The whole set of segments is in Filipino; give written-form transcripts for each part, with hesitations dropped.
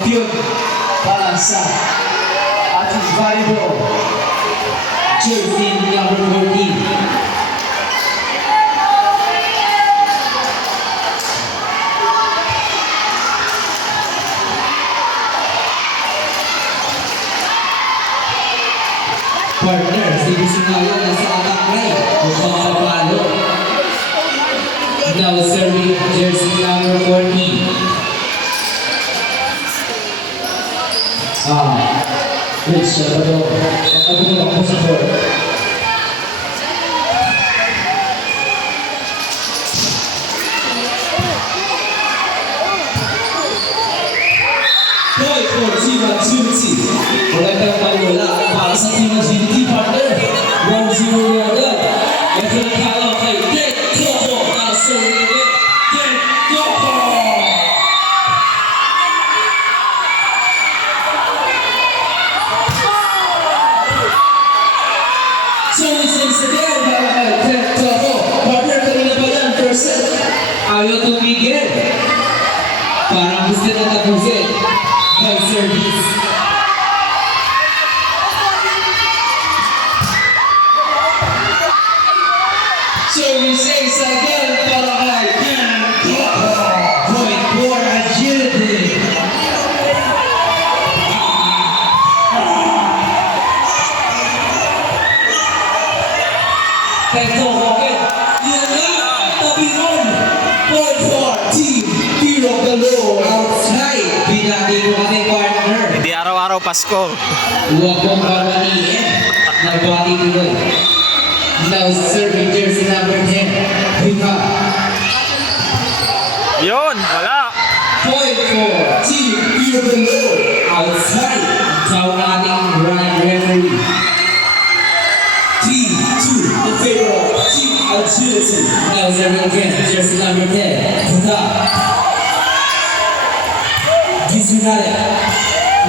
Yun para sa ating volleyball jersey number 14. Partner, sige singayon na sa attack line upang mapalo. Now serving jersey number 14. Rich, ano ako sa court? Boy for Team Agility. Magandang pagwala para sa Team Agility partner. 1-0 na agad. Ito na talo kay Ted Coco. Nasa ulit. Ted Coco! So once again, Ted Coco. Partner, kanina pa yan, first set. Ayaw tumigil. Parang gusto na tapusin. By service. So we say again para kay Ted Coco. Point for agility. Ted Coco again. Yan na, tabi on. Point for Team Hero Galore. Outside. Binati mo kami partner. Hindi araw-araw Pasko. Huwag mong babaliin. Nagbati tuloy. Now serving jersey number 10. Bika. Yun, wala. Point for Team Hero Galore. Outside. Tawag na ating referee. Team 2 in favor of Team Agility. Now serving again jersey number 10. Bika. Gisunale.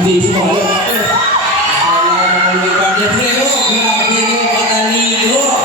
Hindi sumalo. Alam mo may partner. Pero grabe mo katalino.